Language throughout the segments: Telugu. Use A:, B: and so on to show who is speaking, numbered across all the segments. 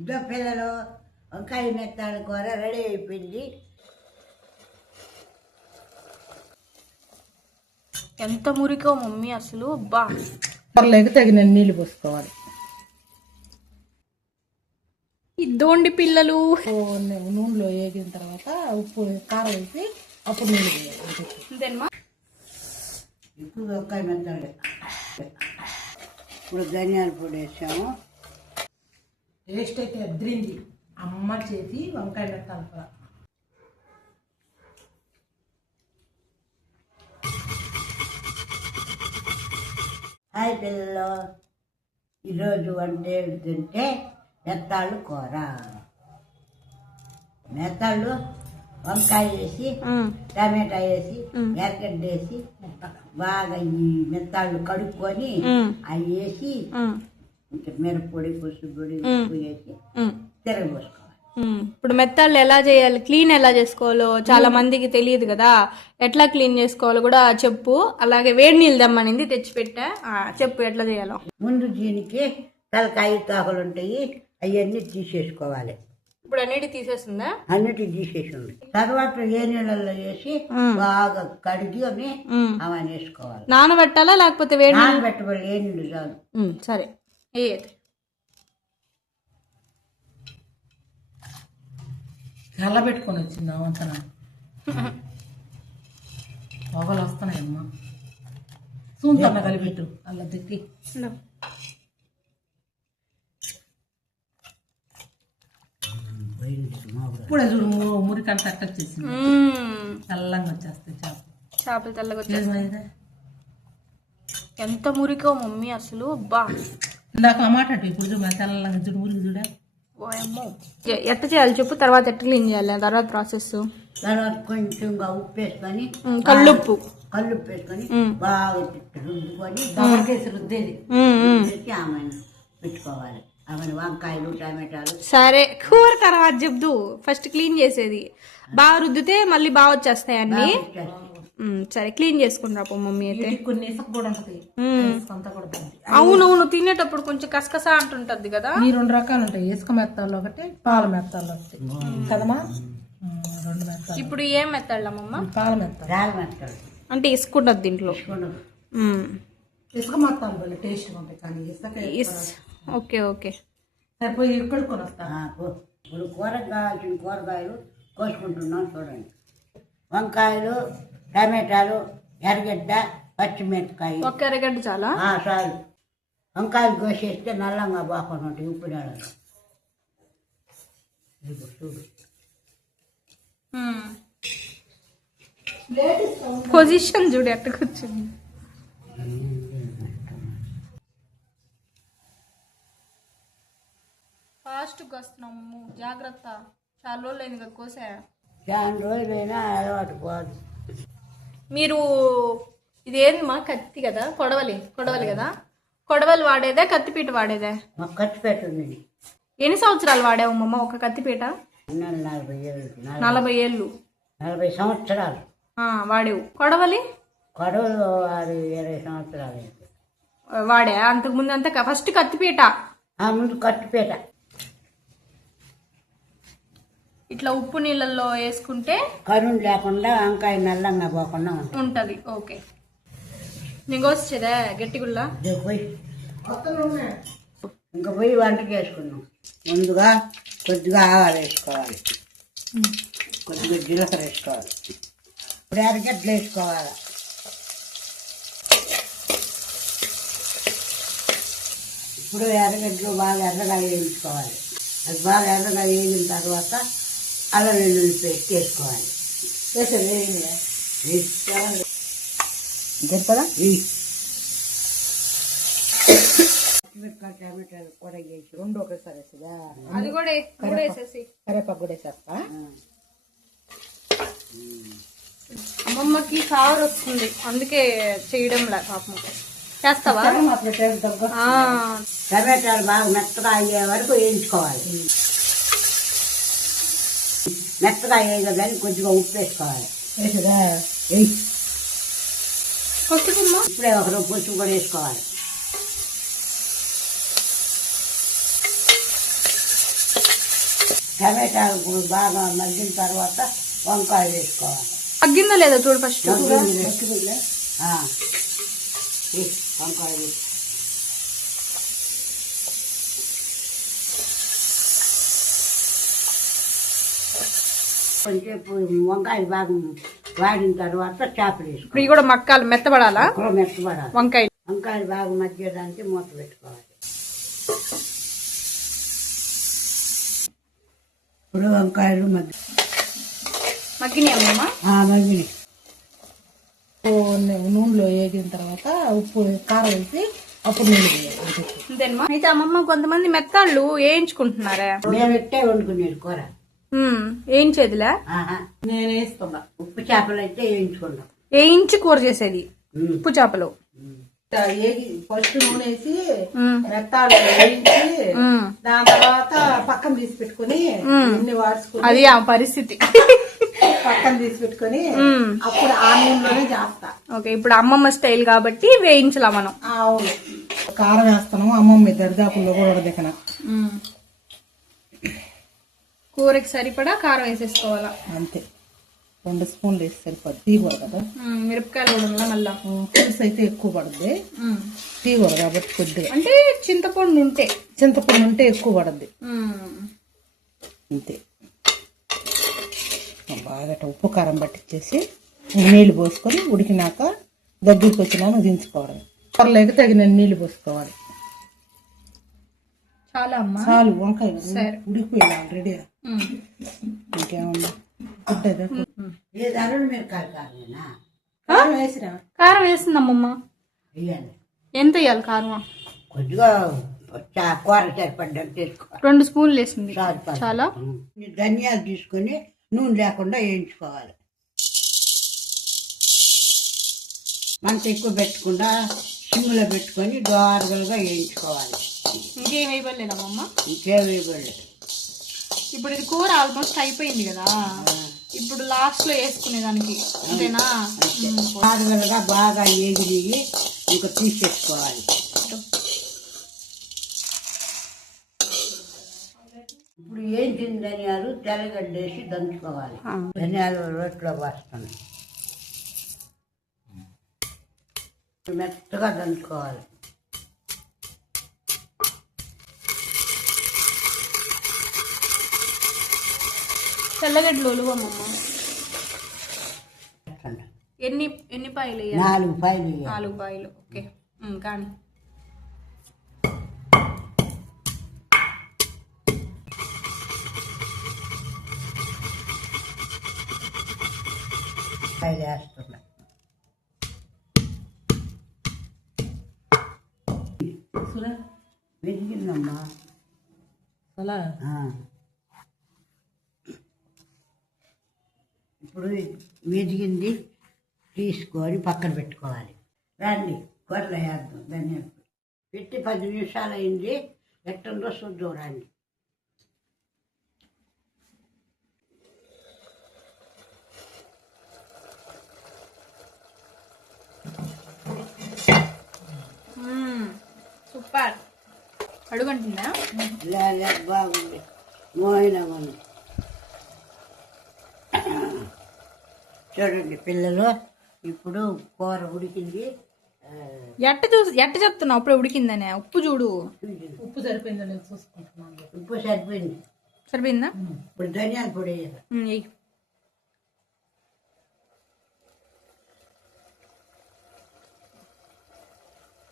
A: ఇద్దరు పిల్లలు వంకాయ మెత్తాడు కూర రెడీ అయిపోయింది.
B: ఎంత మురికో మమ్మీ అసలు
C: పర్లేదు తగిన నీళ్ళు పోసుకోవాలి.
B: ఇద్దోండి పిల్లలు.
C: నూనెలో వేగిన తర్వాత ఉప్పు కారం వేసి అప్పుడు నీళ్ళు పోయాలి.
A: ఇప్పుడు వంకాయ మెత్తాడు ఇప్పుడు ధనియాల పొడి వేసాము.
C: టేస్ట్ అయితే అద్రింది అమ్మ చేతి వంకాయ మెత్తాలి కూర
A: హాయ్ పిల్లలు ఈరోజు వంట తింటే మెత్తాళ్ళు కూర. మెత్తాళ్ళు వంకాయ వేసి టమాటా వేసి ఎరగడ్డ వేసి బాగా ఈ మెత్తాళ్ళు కడుక్కొని అవి వేసి ఇంకా మిరప్పొడి పసుపొడి ఉప్పు వేసి తిరగబోసుకోవాలి.
B: ఇప్పుడు మెత్తాళ్ళు ఎలా చేయాలి? క్లీన్ ఎలా చేసుకోవాలో చాలా మందికి తెలియదు కదా. ఎట్లా క్లీన్ చేసుకోవాలో కూడా చెప్పు. అలాగే వేడి నీళ్ళు దమ్మనింది తెచ్చిపెట్టా ఆ, చెప్పు ఎట్లా చేయాలో.
A: ముందు దీనికి తలకాయ తాకులు ఉంటాయి అవన్నీ తీసేసుకోవాలి.
B: ఇప్పుడు అన్నిటి తీసేస్తుందా?
A: అన్నిటి తీసేసి ఉంది తర్వాత ఏ నీళ్ళల్లో వేసి బాగా కడిగి అని
B: ఉమ్.
A: అవన్నీ వేసుకోవాలి.
B: నానబెట్టాలా లేకపోతే వేడి
A: నానబెట్టబడి ఏ నీళ్ళు చాలు.
B: ఉమ్, సరే. ఏ అయితే
C: చల్లబెట్టుకొని వచ్చింది అవంతన పొగలు వస్తున్నాయమ్మా సూంతన్న కలిపెట్టు అలా తిట్టి
B: ఉండు.
C: ఇప్పుడే చూడు ము- మురికంట అట్ట వచ్చేసింది.
B: మ్మ్.
C: చల్లంగా వచ్చేస్తాయి చేప
B: చేపలు తెల్లగా
C: ఇదే.
B: ఎంత మురికో మమ్మీ అసలు అబ్బా.
C: ఇందాక మాట ఇప్పుడు చూడ తెల్లంగా చూడు
B: ఎట్ట చేయాలి చెప్పు తర్వాత ఎట్ట క్లీన్ చేయాలి తర్వాత ప్రాసెస్
A: తర్వాత కొంచెంగా ఉప్పు వేసుకొని
B: కల్లుప్పు.
A: కళ్ళు ఉప్పు వేసుకొని. బాగా రుద్దుకొని
C: దొరకేసి రుద్దేది.
A: ఆమెను పెట్టుకోవాలి. ఆమెను వంకాయలు టమాటాలు.
B: సరే కూర తర్వాత చెప్దు. ఫస్ట్ క్లీన్ చేసేది. బాగా రుద్దితే మళ్ళీ బాగా వచ్చేస్తాయి అన్ని. సరే క్లీన్ చేసుకుని పో మమ్మీ అయితే.
C: కొన్ని ఇసుక. ఇసుక
B: అవునవును తినేటప్పుడు కొంచెం కసకస అంటుంటది కదా.
C: ఈ రెండు రకాలు ఉంటాయి. ఇసుక మెత్తాలు ఒకటి పాల మెత్తాలు ఒకటి. కదమ్మా? ఉమ్, రెండు మెత్తాలు.
B: ఇప్పుడు ఏం మెత్తాళ్ళమ్మమ్మ
C: పాల మెత్తాలు.
B: అంటే ఇసుకుంటది దీంట్లో.
A: తీసుకుంటాం
B: మ్మ్.
C: ఇసుక మెత్తాలు భలే టేస్ట్గా ఉంటాయి కానీ ఇసుక
B: ఇస్ ఓకే ఓకే.
C: సరిపోయి ఇక్కడ కొని వస్తా
A: ఇప్పుడు కూరకు కావాల్సిన కూరగాయలు కోసుకుంటున్నాం చూడండి. వంకాయలు టమాటాలు ఎర్రగడ్డ పచ్చిమిరపకాయ
B: ఒక్క ఎరగడ్డ చాలా?
A: ఆ, చాలు. వంకాయలు కోసేస్తే నల్లంగా బాగుంది ఉంటాయి ఉప్పు చూడు.
B: పొజిషన్ చూడు ఎట్ట కూర్చుంది. ఫాస్ట్గా వస్తున్నాము జాగ్రత్త. చాలా రోజులు అయింది కదా కోసా.
A: చాలా రోజులైనా అలవాటు పోదు.
B: మీరు ఇదేంది మా కత్తి కదా? కొడవలి. కొడవలి కదా? కొడవలి వాడేదా? కత్తిపీట వాడేదా?
A: ఖర్చు పెట్టింది
B: ఎన్ని సంవత్సరాలు వాడావు మమ్మ ఒక కత్తిపీట?
A: నలభై ఏళ్ళు నలభై-
B: ఏళ్ళు.
A: నలభై సంవత్సరాలు.
B: వాడేవు. కొడవలి?
A: కొడవలు ఇరవై సంవత్సరాలు.
B: వాడే? అంతకు ముందు అంతా ఫస్ట్ కత్తిపీట.
A: ముందు కట్టుపేట
B: ఇట్లా ఉప్పు నీళ్ళల్లో వేసుకుంటే
A: కరుణ్ లేకుండా వంకాయ నల్లంగా పోకుండా ఉంటుంది.
B: ఓకే. నీకు వచ్చేదా
A: పోయి. ఇంకా పోయి వంట చేసుకున్నాం ముందుగా కొద్దిగా ఆవాలు వేసుకోవాలి. కొద్దిగా జీలకర్ర వేసుకోవాలి. ఇప్పుడు ఎరగడ్డలు వేసుకోవాలి. ఇప్పుడు ఎర్రగడ్డలు బాగా ఎర్రగా వేయించుకోవాలి. అది బాగా ఎర్రగా వేగిన తర్వాత అల్లం వెల్లుల్లి పేస్ట్ వేసుకోవాలి వేసారు టమాటాలు కూడా వేసి
C: రెండు ఒకేసారి
B: అది కూడా కూడా వేసేసి.
C: కరేపాకు కూడా వేసేస్తా
B: అమ్మమ్మకి కావర్ వస్తుంది. అందుకే చేయడం లే పాపం. చేస్తావా?
A: టమాటాలు బాగా మెత్తగా అయ్యే వరకు వేయించుకోవాలి. మెత్తగా వేయగానే కొద్దిగా ఉప్పు వేసుకోవాలి
C: వేసేదా
A: వేయి.
B: పసుపుమ్మ
A: ఇప్పుడే ఒక రవ్వ పసుపు కూడా వేసుకోవాలి టమాటాలు బాగా మగ్గిన తర్వాత వంకాయ వేసుకోవాలి
B: తగ్గిందా లేదా చూడు ఫస్ట్
A: మగ్గిన ఆ. ఈ వంకాయ వేసి కొంచెంసేపు వంకాయ బాగా వాడిన తర్వాత చేపలు వేసుకోవాలి.
B: ఇవి కూడా మక్కాలు మెత్తబడాలా?
A: కూడా మెత్తబడాలి.
B: వంకాయ
A: వంకాయలు బాగా మగ్గడానికి మూత పెట్టుకోవాలి. ఇప్పుడు వంకాయలు మగ్గి
B: మగ్గినాయి అమ్మమ్మ?
A: ఆ, మగ్గినాయి.
C: నూనెలో వేగిన తర్వాత ఉప్పు కారం వేసి అప్పుడు వేయాలి.
B: అంతేనమ్మా. అయితే అమ్మమ్మ కొంతమంది మెత్తాళ్ళు వేయించుకుంటున్నారా?
A: మేము ఎట్టే వండుకునేది కూర?
C: నేను వేస్తున్నా
A: ఉప్పు చేపలు అయితే వేయించుకున్నాం.
B: వేయించి కూర చేసేది. ఉప్పు చేపలు.
C: ఫస్ట్ నూనె వేసి
B: ఉమ్,
C: మెత్తాలు వేయించి. దాని తర్వాత పక్కన తీసి పెట్టుకుని ఎన్ని వాడుచుకుని
B: అది ఆ పరిస్థితి.
C: పక్కన తీసి పెట్టుకుని. అప్పుడు ఆ నూనెలోనే చేస్తా.
B: ఓకే ఇప్పుడు అమ్మమ్మ స్టైల్ కాబట్టి వేయించలా మనం.
C: అవును. కారం వేస్తాను అమ్మమ్మ దరిదాపుల్లో కూడా
B: ఉమ్. కూరకి సరిపడా కారం వేసేసుకోవాలా?
C: అంతే. రెండు స్పూన్లు వేసి సరిపోద్ది తీగూర కదా?
B: మిరపకాయలు కూడా మళ్ళా?
C: పులుసు అయితే ఎక్కువ పడుద్ది. తీగూర కాబట్టి కొద్దిగా.
B: అంటే చింతపండు ఉంటే?
C: చింతపండు ఉంటే ఎక్కువ పడుద్ది. అంతే. బాగా ఉప్పు కారం పట్టించేసి నీళ్ళు పోసుకొని ఉడికినాక దగ్గరికి వచ్చినాక దించుకోవడం కూరలోకి తగిన నీళ్ళు పోసుకోవాలి.
B: చాలా అమ్మా.
C: చాలు వంకాయ. ఉడికిపోయింది ఆల్రెడీ. ఇంకేమన్నా కారం వేసినా
B: కారం వేసింది అమ్మమ్మ
A: వేయాలి
B: ఎంత వేయాలి కారం?
A: కొద్దిగా కూర
B: రెండు స్పూన్లు వేసింది. చాలా
A: ధనియాలు తీసుకొని నూనె లేకుండా వేయించుకోవాలి. మంత ఎక్కువ పెట్టకుండా సిమ్లో పెట్టుకొని దోరగలుగా వేయించుకోవాలి.
B: ఇంకేం వేయబడలేదమ్మమ్మ
A: ఇంకేం వేయబడలేదు
B: ఇప్పుడు ఇది కూర ఆల్మోస్ట్ అయిపోయింది కదా. ఇప్పుడు లాస్ట్లో వేసుకునే దానికి అంతేనా.
A: దోరగలుగా బాగా ఏగిరిగి ఇంకా తీసేసుకోవాలి. ఇప్పుడు ఏంచిన ధనియాలు తెల్లగడ్డ వేసి దంచుకోవాలి ధనియాలు రోట్లో పోస్తాను. మెత్తగా దంచుకోవాలి.
B: తెల్లగడ్డలు ఒలువమ్మమ్మ. ఎన్ని ఎన్ని పాయలు వేయాలి?
A: నాలుగు పాయలు వేయాలి.
B: నాలుగు పాయలు ఓకే. ఉమ్, కానీ.
A: పాయలు వేస్తున్నా. వెలిగిందమ్మా
C: అలా
A: ఆ. ఇప్పుడు వెదిగింది తీసుకొని పక్కన పెట్టుకోవాలి. రండి కూరలో వేద్దాం ధనియాలు పెట్టి పది నిమిషాలు అయింది ఎట్టుందో చూద్దాం రండి.
B: సూపర్. అడుగంటుందా?
A: లే లే, బాగుంది. మోయిన ఉంది చూడండి పిల్లలు ఇప్పుడు కూర ఉడికింది.
B: ఎట్ట చూసి ఎట్ట చెప్తున్నావు? అప్పుడే ఉడికిందనే. ఉప్పు చూడు.
C: ఉప్పు సరిపోయిందో నేను చూసుకుంటున్నాను.
A: ఉప్పు సరిపోయింది.
B: సరిపోయిందా?
A: ఇప్పుడు ధనియాల పొడి వేయాలి.
B: ఎయ్.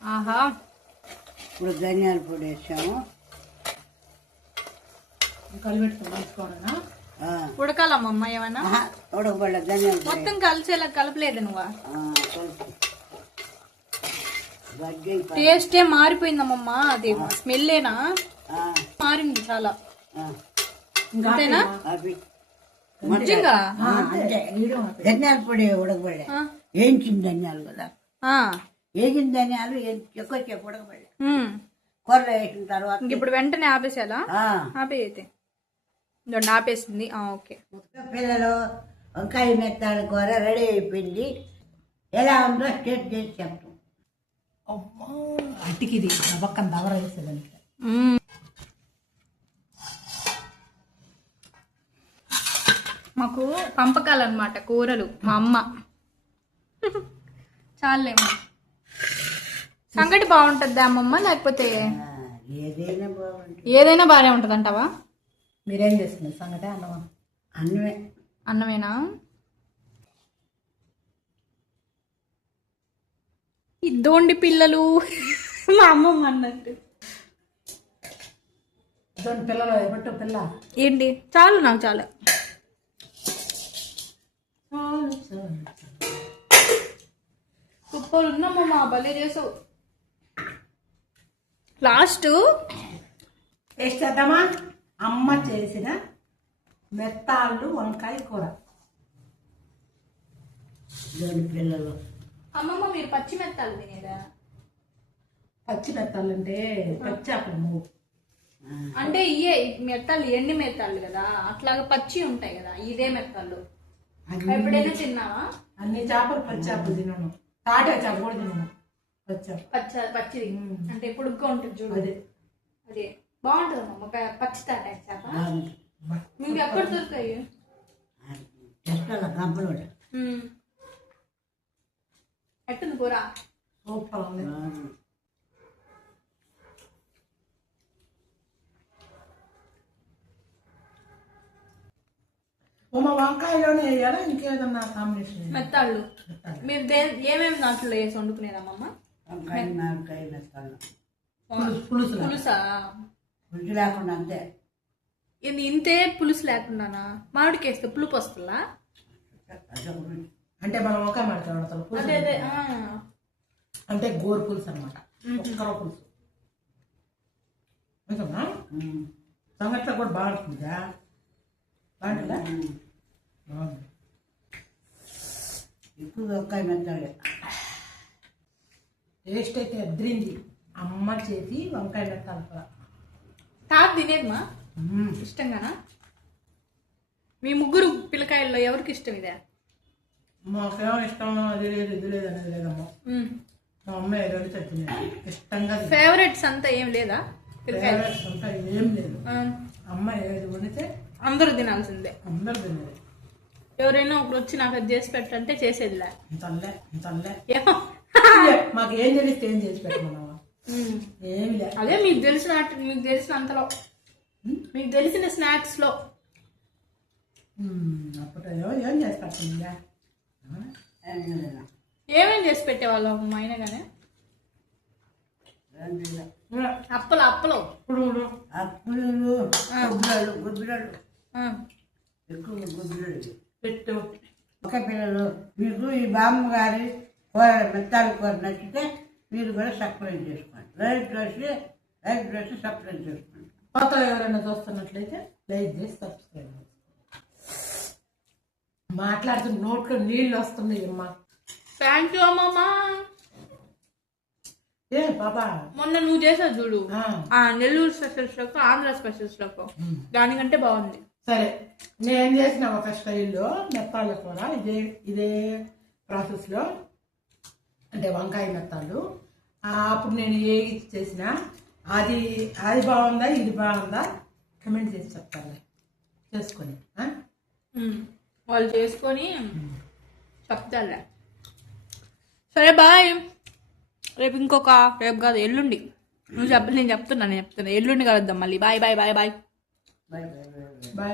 B: ఆహా.
A: ఇప్పుడు ధనియాల పొడి వేసాము.
C: కలిపెట్టుకుని తీసుకోవాలన్నా
B: ఉడకాలమ్మమ్మ ఏమన్నా?
A: పొడి
B: మొత్తం కలిసేలా కలపలేదు నువ్వు. టేస్టే మారిపోయిందమ్మమ్మ అది స్మెల్లేనా? మారింది చాలా. అంతేనా? నిజంగా?
A: ధనియాల పొడి ఉడకబడ్డా
B: ఆ.
A: వేయించిన ధనియాలు కదా.
B: ఆ.
A: వేగిన ధనియాలు ఏ- ఎక్కువ
B: మ్మ్.
A: కూరలో వేసిన తర్వాత
B: ఇంక ఇప్పుడు వెంటనే ఆపేసేలా
A: ఆ,
B: ఆపేసింది ఆ, ఓకే.
A: పిల్లలు వంకాయ మెత్తాల కూర రెడీ అయిపోయింది. ఎలా ఉందో టేస్ట్ చేసి చెప్తాం.
C: అమ్మా అట్టికి ఇది నా పక్కన దవర వేసేదానికి
B: మ్మ్. మాకు పంపకాలు అనమాట కూరలు. మా అమ్మ. చాలేమో సంగటి బాగుంటుందా అమ్మమ్మ లేకపోతే
A: ఆ, ఏదైనా బాగుంటుంది.
B: ఏదైనా బాగానే ఉంటుంది అంటావా
C: మీరేం చేస్తున్నారు? సంగతి అన్నమా?
A: అన్నమే.
B: అన్నమేనా? ఇద్దోండి పిల్లలు. మా అమ్మమ్మ అన్నట్టు.
C: ఇటువంటి పిల్లలు ఎప్పుడు పిల్ల.
B: ఏంటి? చాలు నాకు చాలు. సూపర్ ఉన్నామమ్మా భలే చేసావు. లాస్ట్.
C: టేస్ట్ చేద్దామా? అమ్మ చేసిన మెత్తాళ్ళు వంకాయ కూర.
A: పిల్లలు.
B: అమ్మమ్మ మీరు పచ్చి మెత్తాలు తినేదా?
C: పచ్చి మెత్తాలు అంటే పచ్చి అప్పుడు
A: ఆ,
B: అంటే ఇయే మెత్తాలు ఎండి మెత్తాలు కదా అట్లాగా పచ్చి ఉంటాయి కదా ఇదే మెత్తాలు ఎప్పుడైనా తిన్నావా?
C: అన్ని చేపలు పచ్చి చేపలు తినను. తాటే చేప కూడా తినను. పచ్చి
B: పచ్చ పచ్చిది. అంటే పొడుగ్గా ఉంటుంది చూడు.
C: అదే.
B: అదే. బాగుంటుంది అమ్మ. ఒక పచ్చి తాటాక చేప. మీకు ఎక్కడ దొరుకుతాయి?
A: చెట్ల గంపలు
B: ఉమ్. ఎట్టుంది కూర?
C: సూపర్ ఉంది.
A: బాగుంది.
C: ఉమ వంకాయలోనే వేయాలా? ఇంకేదన్నా కాంబినేషన్
B: మెత్తాళ్ళు. మీరు ఏమేమి దాంట్లో వేసి వండుకునేదమ్మమ్మ
A: వంకాయ మెత్తాలు
C: పులుసు?
A: రుచి లేకుండా అంతే.
B: ఇది ఇంతే పులుసు లేకుండానా? మామిడికి వేస్తే పులుపు వస్తుందా.
C: అంటే మనం వంకాయ మాడతాం పులుసు
B: అదే ఆ.
C: అంటే గోరు పులుసు అనమాట ఒక్కరో పులుసు. నిజమా
A: ఉమ్.
C: సంగట్లో కూడా బాగుంటుందా బాగుంటుందా?
A: ఉమ్.
C: బాగుంది.
A: ఎక్కువ వంకాయ మెత్తాలే
C: టేస్ట్ అయితే అద్రింది. అమ్మ చేతి వంకాయ మెత్తాలు కూర
B: తాత తినేది మా?
C: మ్మ్.
B: ఇష్టంగానా? మీ ముగ్గురు పిల్లకాయల్లో ఎవరికి ఇష్టం ఇదే?
C: మాకేమో ఇష్టం అది లేదు ఇది లేదు అనేది లేదమ్మా. మా అమ్మ ఏదో చచ్చింది ఇష్టంగా.
B: ఫేవరెట్స్ అంతా ఏం లేదా?
C: ఫేవరెట్స్ అంతా ఏం లేదు.
B: ఆ,
C: అమ్మ ఏది వండితే
B: అందరూ తినాల్సిందే.
C: అందరు తినేది.
B: ఎవరైనా ఒకరు వచ్చి నాకు అది చేసి పెట్టంటే చేసేదిలే. ఏమో.
C: మాకు ఏం తెలిస్తే ఏం చేసి పెట్టమన్నావా
B: ఉమ్.
C: ఏమి లే
B: అదే మీకు తెలిసిన మీకు తెలిసిన అంతలో. మీకు తెలిసిన స్నాక్స్లో.
C: మ్మ్. అప్పుడు ఏమో ఏం చేసి పెట్టిందా.
B: ఏమేం చేసి పెట్టేవాళ్ళం అమ్మ అయినా కానీ. అప్పలు అప్పలు.
C: ఇప్పుడు
A: అప్పులు గుబ్బిళ్ళు
B: ఆ.
A: ఎక్కువ గుబ్బిళ్ళు
C: పెట్టు.
A: ఒక పిల్లలు మీకు ఈ బామ్మ గారి కూర మెత్తాల కూర నచ్చితే మీరు కూడా సప్లై చేసుకోండి. లైట్ వేసి లైట్ వేసి సప్లై చేసుకోండి.
C: కొత్తగా ఎవరైనా చూస్తున్నట్లయితే లైక్ చేసి సబ్స్క్రైబ్ చేసుకోండి. మాట్లాడుతున్న నోట్లో నీళ్ళు వస్తున్నాయి అమ్మా.
B: థ్యాంక్ యూ అమ్మమ్మ
C: ఏ బాబా?
B: మొన్న నువ్వు చేసావు చూడు.
C: ఆ,
B: నెల్లూరు స్పెషల్స్లకు ఆంధ్ర స్పెషల్స్లకు. దానికంటే బాగుంది.
C: సరే నేను చేసిన ఒక స్టైల్లో మెత్తాలు కూడా ఇదే ఇదే ప్రాసెస్లో అంటే వంకాయ మెత్తాలు. అప్పుడు నేను ఏ చేసిన అది అది బాగుందా ఇది బాగుందా కమెంట్ చేసి చెప్తాను. చేసుకొని.
B: వాళ్ళు చేసుకొని చెప్తారులే. సరే బాయ్. రేపు ఇంకొక రేపు కాదు ఎల్లుండి. నువ్వు చెప్ప నేను చెప్తున్నా నేను చెప్తున్నా. ఎల్లుండి కలుద్దాం మళ్ళీ. Bye bye bye bye.
A: Bye bye bye bye